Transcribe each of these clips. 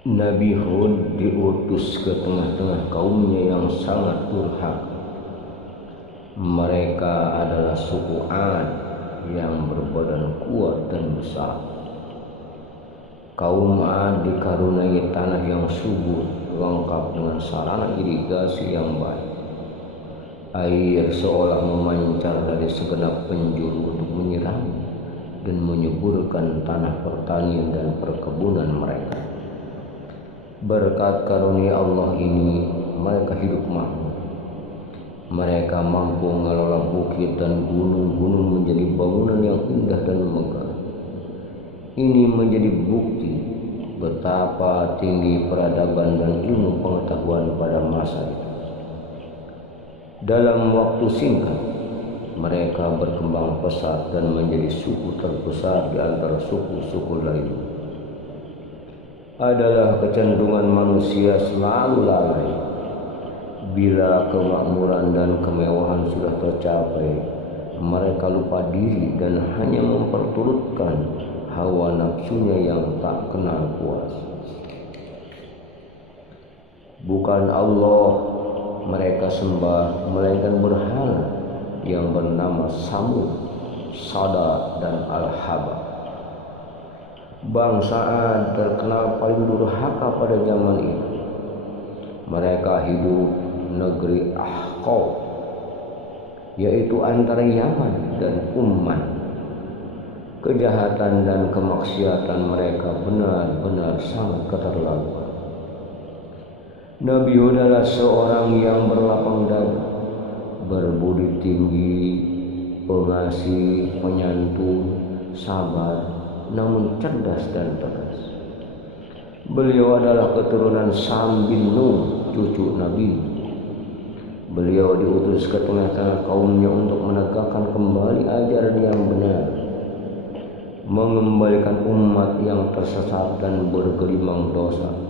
Nabi Hud diutus ke tengah-tengah kaumnya yang sangat durhaka. Mereka adalah suku Ad yang berbadan kuat dan besar. Kaum Ad dikaruniai tanah yang subur, lengkap dengan sarana irigasi yang baik. Air seolah memancar dari segenap penjuru untuk menyiram dan menyuburkan tanah pertanian dan perkebunan mereka. Berkat karunia Allah ini, mereka hidup makmur. Mereka mampu mengelola bukit dan gunung-gunung menjadi bangunan yang indah dan megah. Ini menjadi bukti betapa tinggi peradaban dan ilmu pengetahuan pada masa itu. Dalam waktu singkat, mereka berkembang pesat dan menjadi suku terbesar di antara suku-suku lain. Adalah kecenderungan manusia selalu lalai. Bila kemakmuran dan kemewahan sudah tercapai, mereka lupa diri dan hanya memperturutkan hawa nafsunya yang tak kenal puas. Bukan Allah mereka sembah, melainkan berhala yang bernama Samud, Sada, dan Al-Haba. Bangsa Ad terkenal paling durhaka pada zaman itu. Mereka hidup negeri Ahqaf, yaitu antara Yaman dan Umman. Kejahatan dan kemaksiatan mereka benar-benar sangat keterlaluan. Nabi Hud adalah seorang yang berlapang dada, berbudi tinggi, pengasih, penyantun, sabar, namun cerdas dan tegas. Beliau adalah keturunan Sam bin Nuh, cucu Nabi. Beliau diutus ke tengah-tengah kaumnya untuk menegakkan kembali ajaran yang benar, mengembalikan umat yang tersesat dan bergelimang dosa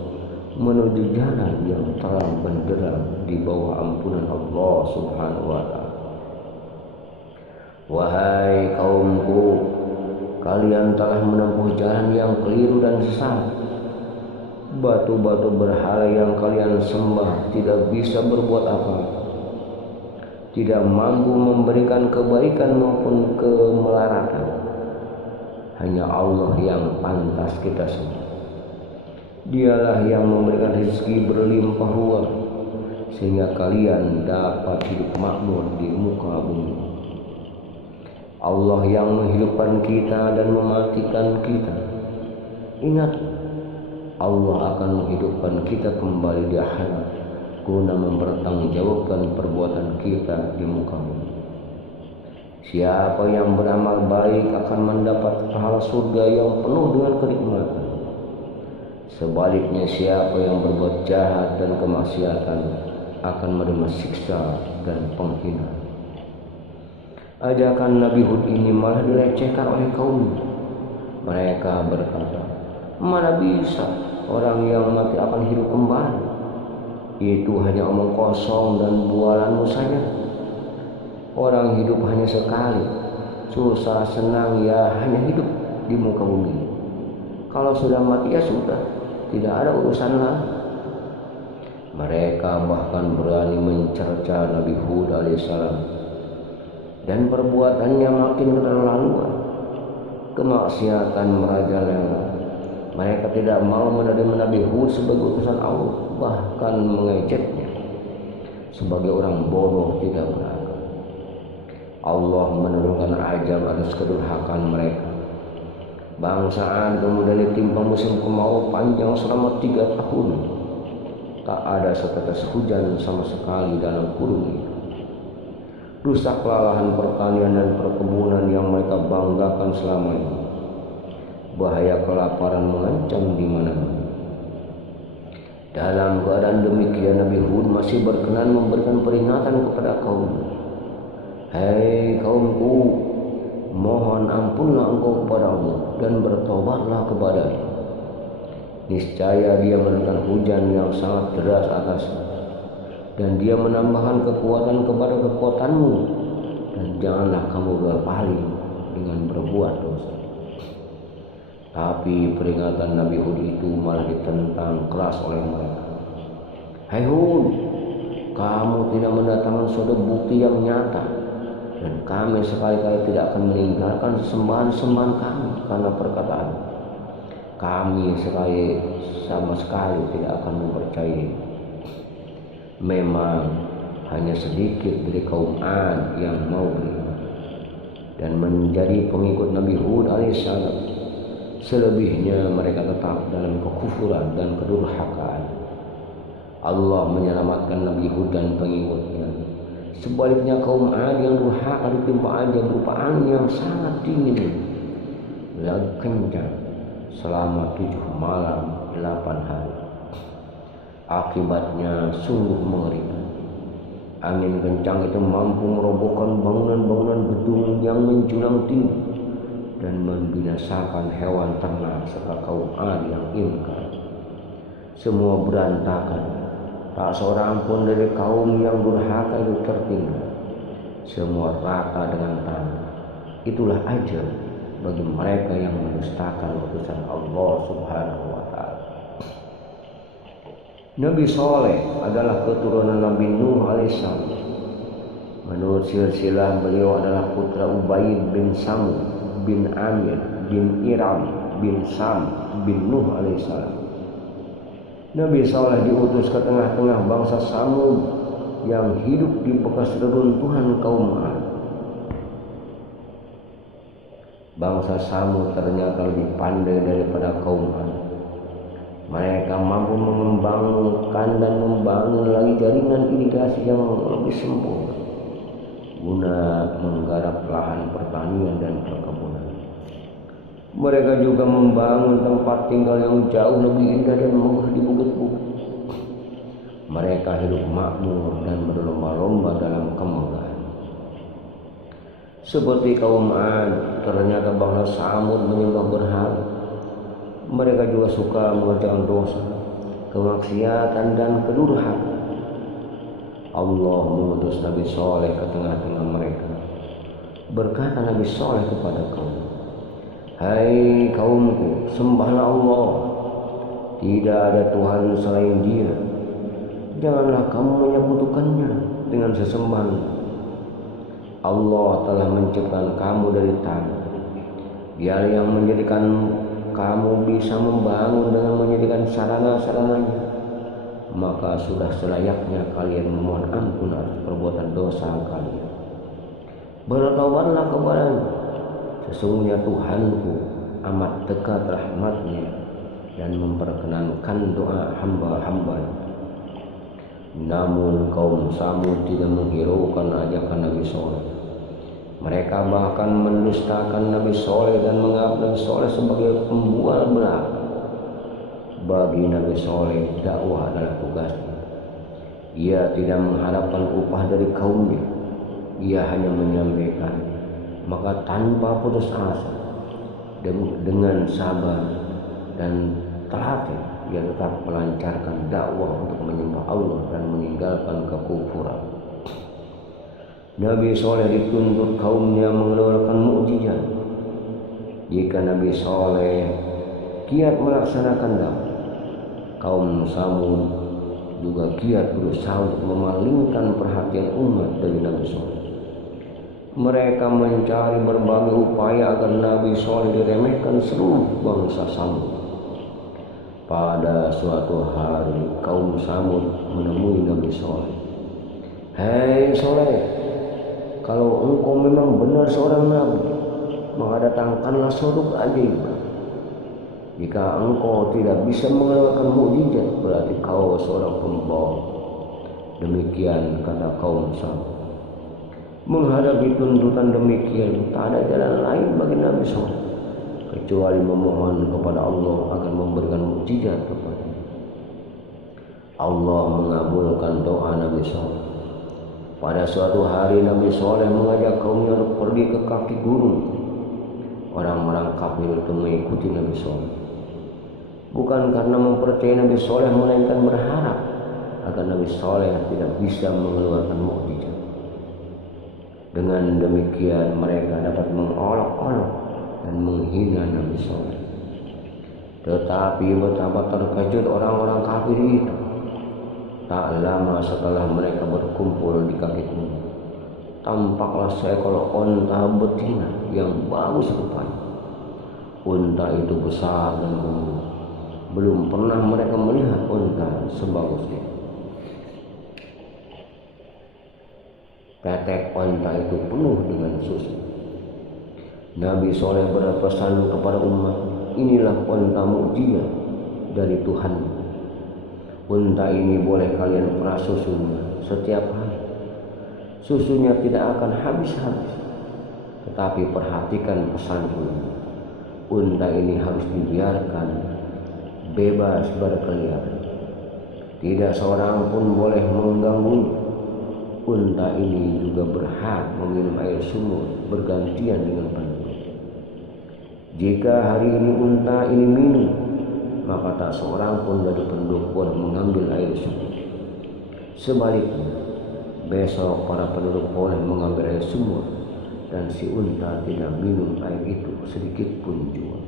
menuju jalan yang terang benderang di bawah ampunan Allah Subhanahu wa Ta'ala. Wahai kaumku, kalian telah menempuh jalan yang keliru dan sesat. Batu-batu berhala yang kalian sembah tidak bisa berbuat apa-apa, tidak mampu memberikan kebaikan maupun kemelaratan. Hanya Allah yang pantas kita sembah. Dialah yang memberikan rezeki berlimpah ruah sehingga kalian dapat hidup makmur di muka bumi. Allah yang menghidupkan kita dan mematikan kita. Ingat, Allah akan menghidupkan kita kembali di akhirat guna mempertanggungjawabkan perbuatan kita di muka bumi. Siapa yang beramal baik akan mendapat pahala surga yang penuh dengan kenikmatan. Sebaliknya, siapa yang berbuat jahat dan kemaksiatan akan menerima siksa dan penghinaan. Ajakan Nabi Hud ini malah dilecehkan oleh kaumnya. Mereka berkata, mana bisa orang yang mati akan hidup kembali? Itu hanya omong kosong dan bualanmu saja. Orang hidup hanya sekali, susah senang ya hanya hidup di muka bumi. Kalau sudah mati ya sudah, tidak ada urusan lagi. Mereka bahkan berani mencerca Nabi Hud alaihissalam, dan perbuatannya makin keterlaluan. Kemaksiatan merajalela. Mereka tidak mau menerima Nabi Hud sebagai utusan Allah, bahkan mengejeknya sebagai orang bodoh tidak berakal. Allah menurunkan ajab atas kedurhakaan mereka. Bangsa Ad kemudian ditimpa musim kemarau panjang selama 3 tahun. Tak ada setetes hujan sama sekali dalam kurun itu. Rusaklah lahan pertanian dan perkebunan yang mereka banggakan selama ini. Bahaya kelaparan mengancam di mana-mana. Dalam keadaan demikian, Nabi Hud masih berkenan memberikan peringatan kepada kaum. Hei kaumku, mohon ampunlah engkau kepada Allah dan bertobatlah kepadanya. Niscaya Dia menurunkan hujan yang sangat deras atasmu, dan Dia menambahkan kekuatan kepada kekuatanmu, dan janganlah kamu berpaling dengan berbuat dosa. Tapi peringatan Nabi Hud itu malah ditentang keras oleh mereka. Hai Hud, kamu tidak mendatangkan suatu bukti yang nyata, dan kami sekali-kali tidak akan meninggalkan sembahan-sembahan kami karena perkataan. Kami sama sekali tidak akan mempercayai. Memang hanya sedikit dari kaum Ad yang mau beriman dan menjadi pengikut Nabi Hud alaihissalam. Selebihnya mereka tetap dalam kekufuran dan kedurhakaan. Allah menyelamatkan Nabi Hud dan pengikutnya. Sebaliknya kaum Ad yang durhaka ditimpa aja berupa angin yang sangat dingin dan kencang selama 7 malam 8 hari. Akibatnya sungguh mengerikan. Angin kencang itu mampu merobohkan bangunan-bangunan gedung yang menjulang tinggi dan membinasakan hewan ternak serta kaum Ad yang ingkar. Semua berantakan, tak seorang pun dari kaum yang durhaka itu tertinggal. Semua rata dengan tanah. Itulah ajal bagi mereka yang mendustakan utusan Allah Subhanahu wa Ta'ala. Nabi Saleh adalah keturunan Nabi Nuh alaihissalam. Menurut silsilah beliau adalah putra Ubaid bin Samud bin Amir bin Iram bin Sam bin Nuh alaihissalam. Nabi Saleh diutus ke tengah-tengah bangsa Samud yang hidup di bekas reruntuhan kaum Ad. Bangsa Samud ternyata lebih pandai daripada kaum Ad. Mereka mampu mengembangkan dan membangun lagi jaringan irigasi yang lebih sempurna guna menggarap lahan pertanian dan perkebunan. Mereka juga membangun tempat tinggal yang jauh lebih indah dan megah di bukit-bukit. Mereka hidup makmur dan berlomba-lomba dalam kemegahan. Seperti kaum Ad, ternyata bangsa Samud menyembah berhala. Mereka juga suka mengerjakan dosa, kemaksiatan dan kedurhakaan. Allah mengutus Nabi Saleh ke tengah-tengah mereka. Berkata Nabi Saleh kepada kaum, hai kaumku, sembahlah Allah. Tidak ada Tuhan selain Dia. Janganlah kamu menyekutukannya dengan sesembahan. Allah telah menciptakan kamu dari tanah. Dia yang menjadikan kamu bisa membangun dengan menjadikan sarana-sarananya. Maka sudah selayaknya kalian memohon ampun atas perbuatan dosa kalian. Bertobatlah kepadanya. Sesungguhnya Tuhanku amat dekat rahmatnya dan memperkenankan doa hamba-hambanya. Namun kaum Samud tidak menghiraukan ajakan Nabi Saleh. Mereka bahkan mendustakan Nabi Saleh dan menganggap Nabi Saleh sebagai pembual belaka. Bagi Nabi Saleh, dakwah adalah tugasnya. Ia tidak mengharapkan upah dari kaumnya. Ia hanya menyampaikan. Maka tanpa putus asa, dengan sabar dan telaten, ia tetap melancarkan dakwah untuk menyembah Allah dan meninggalkan kekufuran. Nabi Saleh dituntut kaumnya mengeluarkan mukjizat. Jika Nabi Saleh giat melaksanakan dakwah, kaum Samud juga giat berusaha untuk memalingkan perhatian umat dari Nabi Saleh. Mereka mencari berbagai upaya agar Nabi Saleh diremehkan seluruh bangsa Samud. Pada suatu hari kaum Samud menemui Nabi Saleh. Hei Saleh, kalau engkau memang benar seorang nabi, maka datangkanlah suatu keajaiban. Jika engkau tidak bisa mengeluarkan mukjizat, berarti kau seorang pembohong. Demikian kata kaum Samud. Menghadapi tuntutan demikian, tak ada jalan lain bagi Nabi Saleh kecuali memohon kepada Allah agar memberikan mukjizat kepadanya. Allah mengabulkan doa Nabi Saleh. Pada suatu hari Nabi Saleh mengajak kaumnya untuk pergi ke kaki gunung. Orang-orang kafir itu mengikuti Nabi Saleh, bukan karena mempercayai Nabi Saleh, melainkan berharap agar Nabi Saleh tidak bisa mengeluarkan mukjizat. Dengan demikian mereka dapat mengolok-olok dan menghina Nabi Saleh. Tetapi betapa terkejut orang-orang kafir itu. Tak lama setelah mereka berkumpul di kaki gunung, tampaklah seekor unta betina yang bagus rupanya. Unta itu besar dan gemuk. Belum pernah mereka melihat unta sebagus itu. Tetek unta itu penuh dengan susu. Nabi Soleh berpesan kepada umat, inilah unta mukjizat dari Tuhan. Unta ini boleh kalian perah susunya setiap hari. Susunya tidak akan habis-habis. Tetapi perhatikan pesanku. Unta ini harus dibiarkan bebas berkeliaran. Tidak seorang pun boleh mengganggunya. Unta ini juga berhak meminum air sumur bergantian dengan penduduk. Jika hari ini unta ini minum, maka tak seorang pun dari penduduk boleh mengambil air sumur. Sebaliknya, besok para penduduk boleh mengambil air sumur dan si unta tidak minum air itu sedikit pun juga.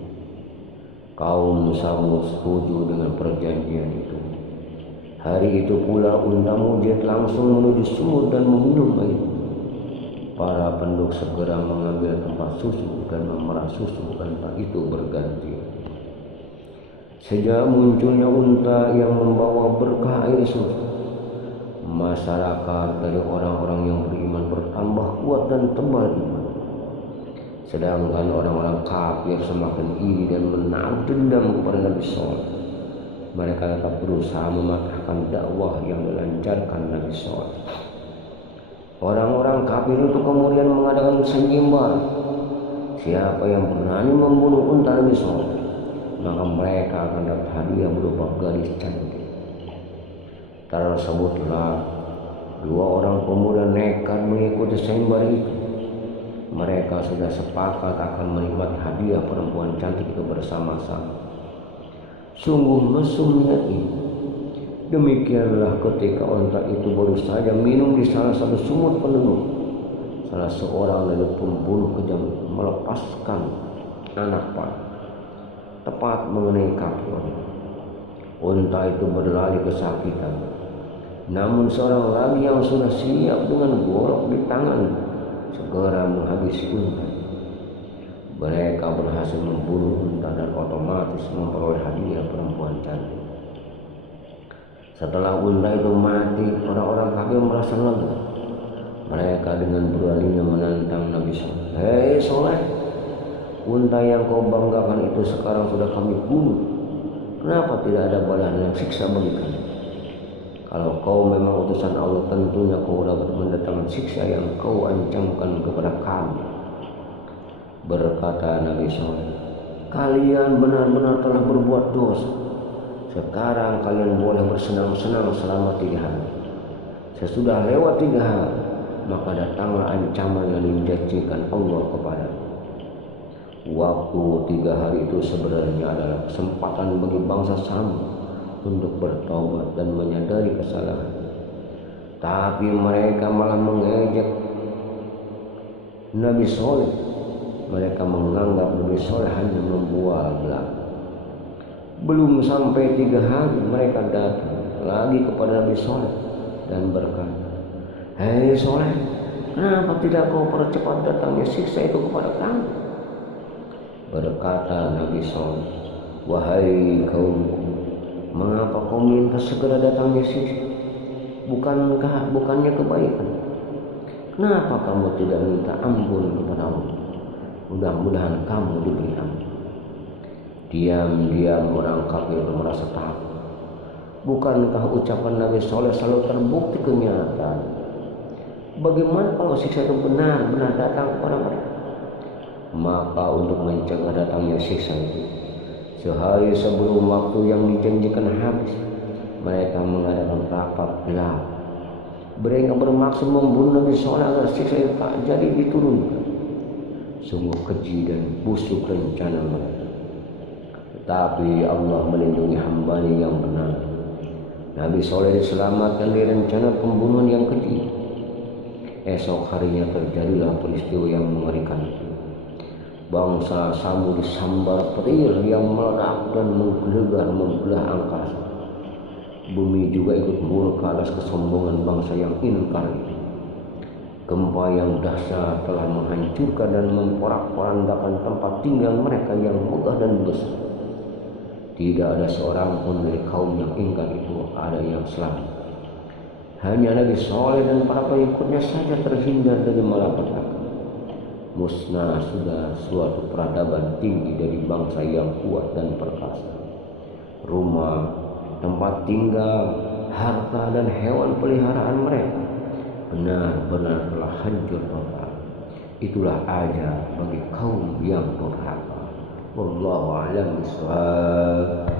Kaum Samud setuju dengan perjanjian itu. Hari itu pula unta mujizat langsung menuju sumur dan meminum air. Para penduduk segera mengambil tempat susu dan memerah susu unta itu berganti. Sejak munculnya unta yang membawa berkah air susu, masyarakat dari orang-orang yang beriman bertambah kuat dan tebal iman. Sedangkan orang-orang kafir semakin iri dan menaruh dendam kepada Nabi Soleh. Mereka tetap berusaha mematahkan dakwah yang dilancarkan Nabi Soleh. Orang-orang kafir itu kemudian mengadakan sayembara. Siapa yang berani membunuh unta Nabi Soleh, maka mereka akan dapat hadiah berupa gadis cantik. Tersebutlah dua orang pemuda nekat mengikuti sayembara itu. Mereka sudah sepakat akan menikmati hadiah perempuan cantik itu bersama-sama. Sungguh mesumnya ini. Demikianlah ketika unta itu baru saja minum di salah satu sumur penduduk, salah seorang dari pembunuh kejam melepaskan anak panah tepat mengenai kaki unta. Unta itu berlari kesakitan. Namun seorang lagi yang sudah siap dengan golok di tangan segera menghabisi unta. Mereka berhasil membunuh unta dan otomatis memperoleh hadiah perempuan cantik. Setelah unta itu mati, orang-orang kafir merasa lega. Mereka dengan beraninya menantang Nabi Soleh. Hei Soleh, unta yang kau banggakan itu sekarang sudah kami bunuh. Kenapa tidak ada balasan yang siksa bagi kami? Kalau kau memang utusan Allah, tentunya kau dapat mendatangkan siksa yang kau ancamkan kepada kami. Berkata Nabi Soleh, kalian benar-benar telah berbuat dosa. Sekarang kalian boleh bersenang-senang selama 3 hari. Sesudah lewat 3 hari, maka datanglah ancaman yang dijanjikan Allah kepada. Waktu 3 hari itu sebenarnya adalah kesempatan bagi bangsa Samud untuk bertobat dan menyadari kesalahan. Tapi mereka malah mengejek Nabi Soleh. Mereka menganggap Nabi Soleh hanya membual belaka. Belum sampai 3 hari mereka datang lagi kepada Nabi Soleh dan berkata, hei Soleh, kenapa tidak kau percepat datangnya siksa itu kepada kami? Berkata Nabi Soleh, wahai kaumku, mengapa kau minta segera datangnya siksa? Bukannya kebaikan? Kenapa kamu tidak minta ampun kepada Allah? Mudah-mudahan kamu diberi ampun. Diam-diam orang kafir merasa takut. Bukankah ucapan Nabi Soleh selalu terbukti kenyataan? Bagaimana kalau siksa itu benar-benar datang kepada mereka? Maka untuk mencegah datangnya siksa itu, sehari sebelum waktu yang dijanjikan habis, mereka mengadakan rapat gelap. Mereka bermaksud membunuh Nabi Soleh agar siksa itu tak jadi diturunkan. Sungguh keji dan busuk rencana mereka. Tetapi Allah melindungi hamba-Nya yang benar. Nabi Soleh diselamatkan dari rencana pembunuhan yang keji. Esok harinya terjadilah peristiwa yang mengerikan itu. Bangsa Samud disambar petir yang meledak dan menggelegar membelah angkasa. Bumi juga ikut murka atas kesombongan bangsa yang ingkar itu. Gempa yang dahsyat telah menghancurkan dan memporak-porandakan tempat tinggal mereka yang megah dan besar. Tidak ada seorang pun dari kaum yang ingkar itu ada yang selamat. Hanya Nabi Saleh dan para pengikutnya saja terhindar dari malapetaka. Musnah sudah suatu peradaban tinggi dari bangsa yang kuat dan perkasa. Rumah, tempat tinggal, harta dan hewan peliharaan mereka benar-benar telah hancur total. Itulah aja bagi kaum yang durhaka. Wallahu a'lam bishawab.